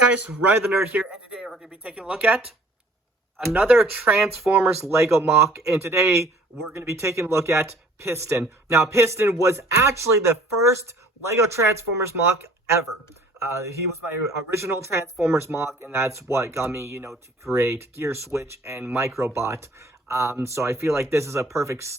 Guys, Ryan the Nerd here, and today we're going to be taking a look at another Transformers Lego mock, and today we're going to be taking a look at Piston. Now, Piston was actually the first Lego Transformers mock ever. He was my original Transformers mock, and that's what got me, to create Gear Switch and Microbot. So I feel like this is a perfect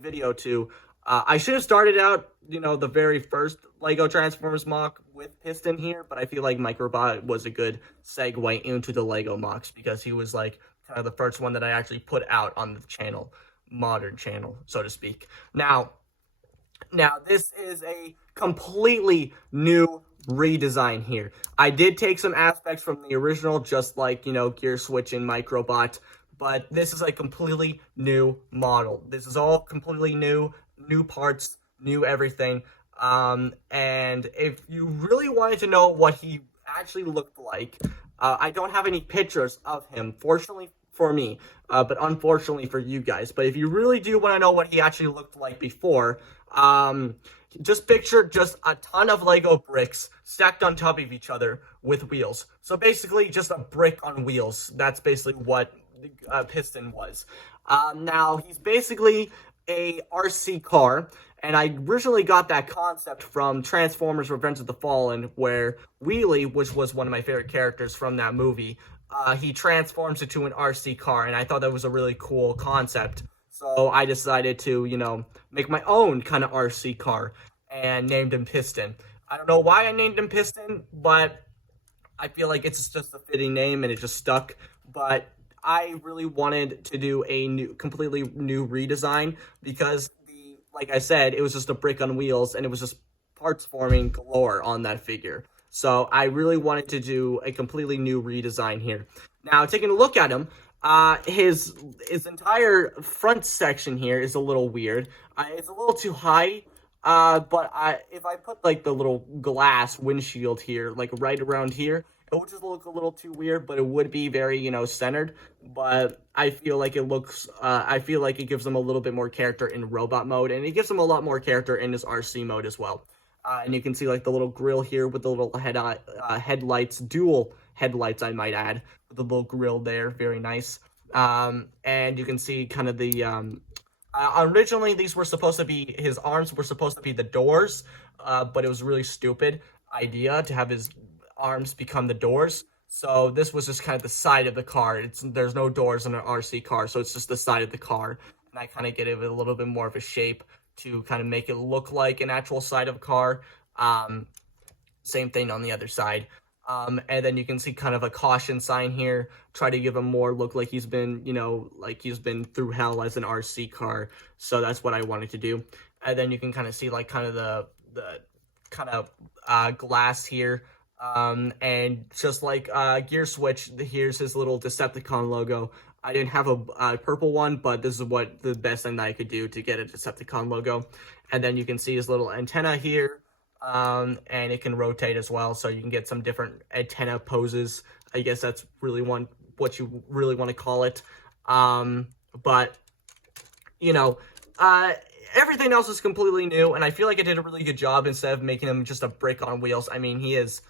video to. I should have started out, the very first Lego Transformers mock with Piston here, but I feel like Microbot was a good segue into the Lego mocks because he was like kind of the first one that I actually put out on the channel, modern channel, so to speak. Now this is a completely new redesign here. I did take some aspects from the original, just like, Gear Switch and Microbot, but this is a completely new model. This is all completely new parts, new everything. And if you really wanted to know what he actually looked like, I don't have any pictures of him, fortunately for me, but unfortunately for you guys. But if you really do want to know what he actually looked like before, just picture just a ton of Lego bricks stacked on top of each other with wheels. So basically just a brick on wheels. That's basically what Piston was. Now he's basically a RC car, and I originally got that concept from Transformers Revenge of the Fallen, where Wheelie, which was one of my favorite characters from that movie, he transforms into an RC car, and I thought that was a really cool concept. So I decided to, make my own kind of RC car and named him Piston. I don't know why I named him Piston, but I feel like it's just a fitting name and it just stuck. But I really wanted to do a completely new redesign because, like I said, it was just a brick on wheels and it was just parts forming galore on that figure. So I really wanted to do a completely new redesign here. Now, taking a look at him, his entire front section here is a little weird. It's a little too high. But if I put like the little glass windshield here, like right around here, it would just look a little too weird, but it would be very, centered. But I feel like it looks, I feel like it gives them a little bit more character in robot mode, and it gives them a lot more character in his RC mode as well. And you can see like the little grill here with the little headlights, dual headlights, I might add, with the little grill there, very nice. And you can see kind of the, originally these were supposed to be, his arms were supposed to be the doors, but it was a really stupid idea to have his arms become the doors. So this was just kind of the side of the car. There's no doors in an RC car, so it's just the side of the car. And I kind of get it a little bit more of a shape to kind of make it look like an actual side of a car. Same thing on the other side. And then you can see kind of a caution sign here. Try to give him more look like he's been, like he's been through hell as an RC car. So that's what I wanted to do. And then you can kind of see like kind of the kind of glass here. And just like Gear Switch, here's his little Decepticon logo. I didn't have a purple one, but this is what the best thing that I could do to get a Decepticon logo. And then you can see his little antenna here. And it can rotate as well, so you can get some different antenna poses. I guess that's really what you really want to call it. But everything else is completely new, and I feel like I did a really good job instead of making him just a brick on wheels. I mean, he is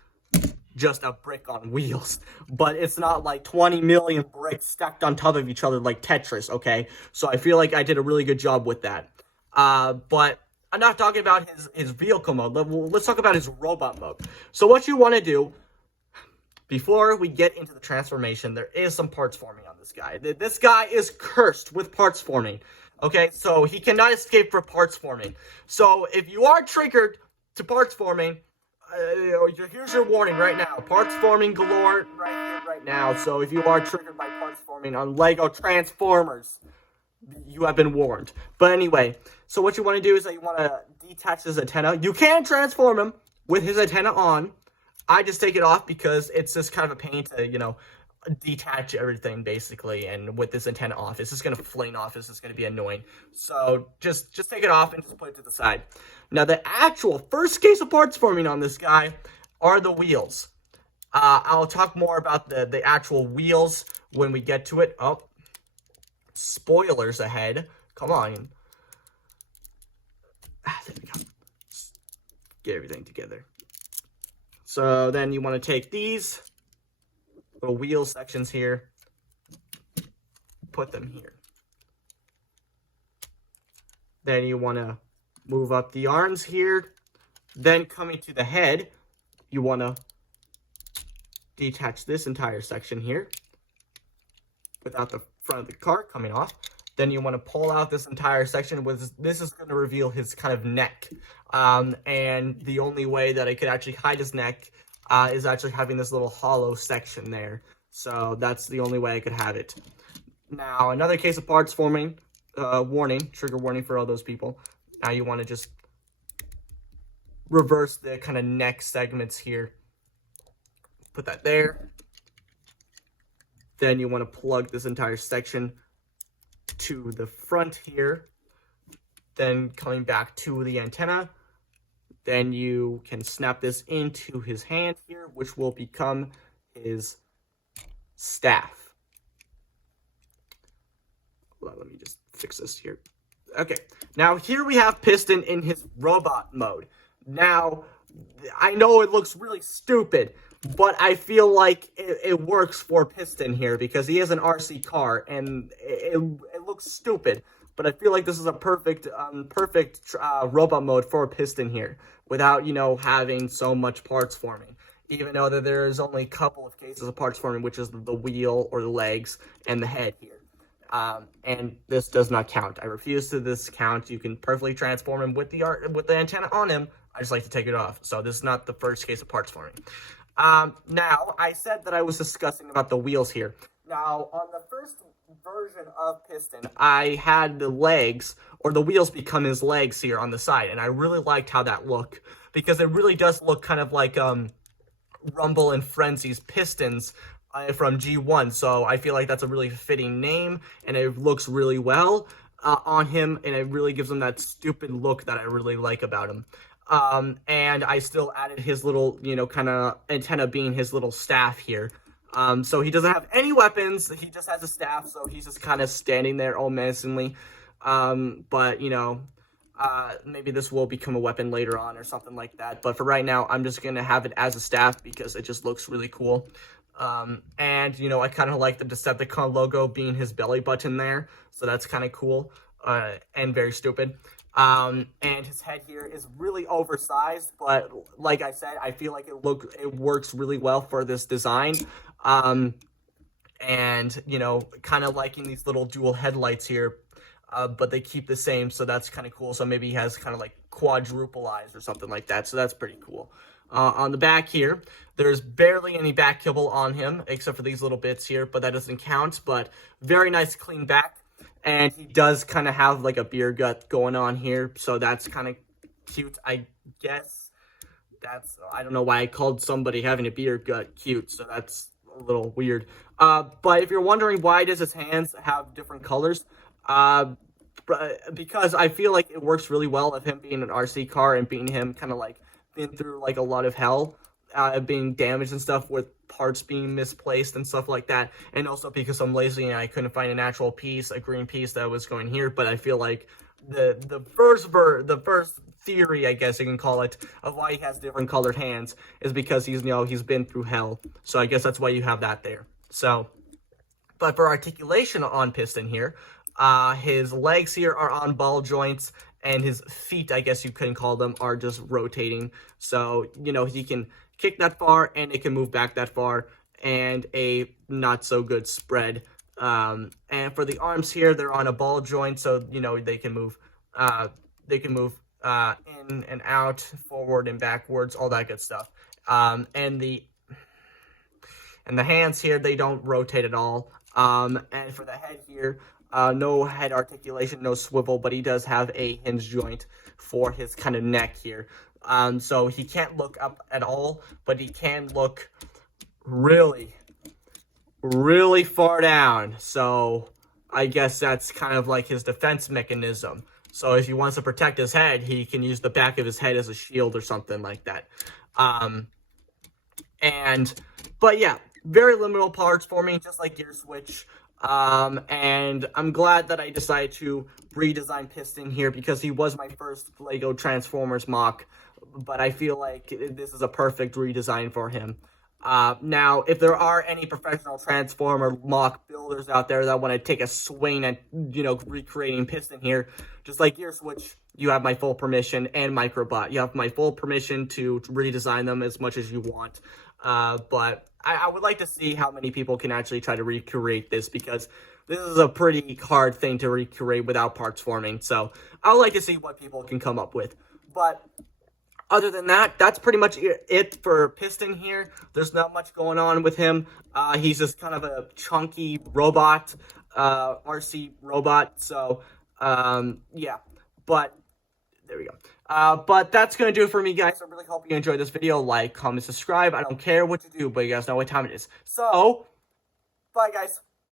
just a brick on wheels, but it's not like 20 million bricks stacked on top of each other like Tetris, okay? So I feel like I did a really good job with that. But I'm not talking about his vehicle mode. Let's talk about his robot mode. So what you want to do, before we get into the transformation, there is some parts forming on this guy. This guy is cursed with parts forming. Okay, so he cannot escape for parts forming. So if you are triggered to parts forming, here's your warning right now. Parts forming galore right here, right now. So if you are triggered by parts forming on Lego Transformers, you have been warned. But anyway, so what you want to do is that you want to detach his antenna. You can transform him with his antenna on. I just take it off because it's just kind of a pain to, detach everything basically. And with this antenna off, it's just going to flame off. It's just going to be annoying. So just take it off and just put it to the side. Now, the actual first case of parts forming on this guy are the wheels. I'll talk more about the actual wheels when we get to it. Oh, spoilers ahead. Come on. There we go. Get everything together. So then you want to take these little wheel sections here, put them here. Then you want to move up the arms here. Then coming to the head, you want to detach this entire section here without the front of the car coming off. Then you want to pull out this entire section. This is going to reveal his kind of neck. And the only way that I could actually hide his neck is actually having this little hollow section there. So that's the only way I could have it. Now, another case of parts forming, warning, trigger warning for all those people. Now you want to just reverse the kind of neck segments here. Put that there. Then you want to plug this entire section to the front here. Then coming back to the antenna. Then you can snap this into his hand here, which will become his staff. Well, let me just fix this here. Okay, now here we have Piston in his robot mode. Now, I know it looks really stupid, but I feel like it works for Piston here because he is an RC car, and it looks stupid. But I feel like this is a perfect robot mode for Piston here, without, you know, having so much parts forming. Even though that there is only a couple of cases of parts forming, which is the wheel or the legs and the head here. And this does not count. I refuse to this count. You can perfectly transform him with the antenna on him. I just like to take it off. So this is not the first case of parts forming. Now, I said that I was discussing about the wheels here. Now, on the first version of Piston, I had the legs, or the wheels become his legs here on the side, and I really liked how that looked, because it really does look kind of like Rumble and Frenzy's Pistons from G1, so I feel like that's a really fitting name, and it looks really well on him, and it really gives him that stupid look that I really like about him. And I still added his little, you know, kind of antenna being his little staff here. So he doesn't have any weapons, he just has a staff, so he's just kind of standing there all menacingly. But, you know, maybe this will become a weapon later on or something like that. But for right now, I'm just going to have it as a staff because it just looks really cool. And, you know, I kind of like the Decepticon logo being his belly button there. So that's kind of cool, and very stupid. And his head here is really oversized, but like I said, I feel like it works really well for this design. And, you know, kind of liking these little dual headlights here, but they keep the same, so that's kind of cool. So maybe he has kind of like quadruple eyes or something like that, so that's pretty cool. On the back here, there's barely any back kibble on him, except for these little bits here, but that doesn't count. But very nice clean back, and he does kind of have like a beer gut going on here, so that's kind of cute, I guess. I don't know why I called somebody having a beer gut cute, so that's a little weird. But if you're wondering why does his hands have different colors, because I feel like it works really well of him being an RC car and being him kind of like been through like a lot of hell, being damaged and stuff with parts being misplaced and stuff like that. And also because I'm lazy and I couldn't find an actual piece, a green piece that was going here. But I feel like the first theory, I guess you can call it, of why he has different colored hands is because he's, you know, he's been through hell. So I guess that's why you have that there. So, but for articulation on Piston here, his legs here are on ball joints, and his feet, I guess you couldn't call them, are just rotating. So, you know, he can kick that far, and it can move back that far, and a not-so-good spread. And for the arms here, they're on a ball joint, so, you know, they can move in and out, forward and backwards, all that good stuff. And the hands here, they don't rotate at all. And for the head here, no head articulation, no swivel, but he does have a hinge joint for his kind of neck here. So he can't look up at all, but he can look really, really far down. So I guess that's kind of like his defense mechanism. So if he wants to protect his head, he can use the back of his head as a shield or something like that. But yeah, very liminal parts forming, just like Gear Switch. And I'm glad that I decided to redesign Piston here because he was my first LEGO Transformers mock. but I feel like this is a perfect redesign for him. Now, if there are any professional Transformer mock builders out there that want to take a swing at, recreating Piston here, just like Gear Switch, you have my full permission, and Microbot. You have my full permission to redesign them as much as you want. But I would like to see how many people can actually try to recreate this, because this is a pretty hard thing to recreate without parts forming. So I would like to see what people can come up with. But other than that, that's pretty much it for Piston here. There's not much going on with him. He's just kind of a chunky robot, RC robot. So, yeah. But there we go. But that's going to do it for me, guys. I really hope you enjoyed this video. Like, comment, subscribe. I don't care what you do, but you guys know what time it is. So, bye, guys.